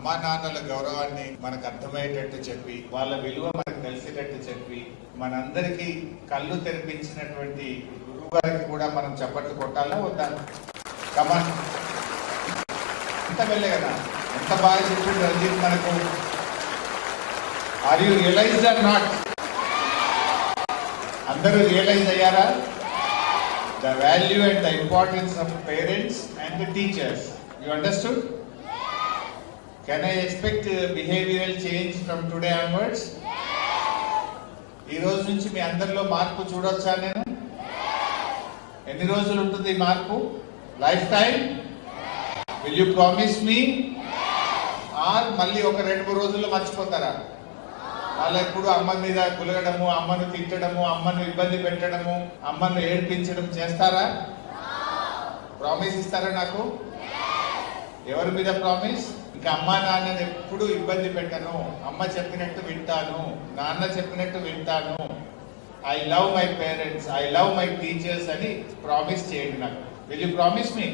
అమ్మా నాన్నల గౌరవాన్ని మనకు అర్థమయ్యేటట్టు చెప్పి వాళ్ళ విలువ మనకు తెలిసేటట్టు చెప్పి మనందరికీ కళ్ళు తెరిపించినటువంటి గురువు గారికి కూడా మనం చప్పట్లు కొట్టాలా వద్దా? కమాన్, ఎంత వెళ్ళే కదా, ఎంత బాగా చెప్పింది రంజిత్ మనకు. Are you realized or not? అందరూ రియలైజ్ అయ్యారా? The value and the importance of parents and the teachers. You understood? Can I expect behavioral change from today onwards? ఈ రోజు నుంచి మీ అందరిలో మార్పు చూడొచ్చా నేను? ఎన్ని రోజులు ఉంటుంది మార్పు? Life time? Will you promise me? Or మళ్ళీ ఒక 2-3 రోజుల్లో మర్చిపోతారా? వాళ్ళు ఎప్పుడు అమ్మ మీద గులగడము, అమ్మను తిట్టడము, అమ్మను ఇబ్బంది పెట్టడము, అమ్మను ఏడ్పించడం చేస్తారా? ప్రామిస్ ఇస్తారా నాకు? ఎవరి మీద ప్రామిస్? ఇంకా అమ్మ నాన్నని ఎప్పుడు ఇబ్బంది పెట్టను, అమ్మ చెప్పినట్టు వింటాను, నాన్న చెప్పినట్టు వింటాను, I love my parents, I love my teachers అని ప్రామిస్ చేయండి నాకు. Will you promise me?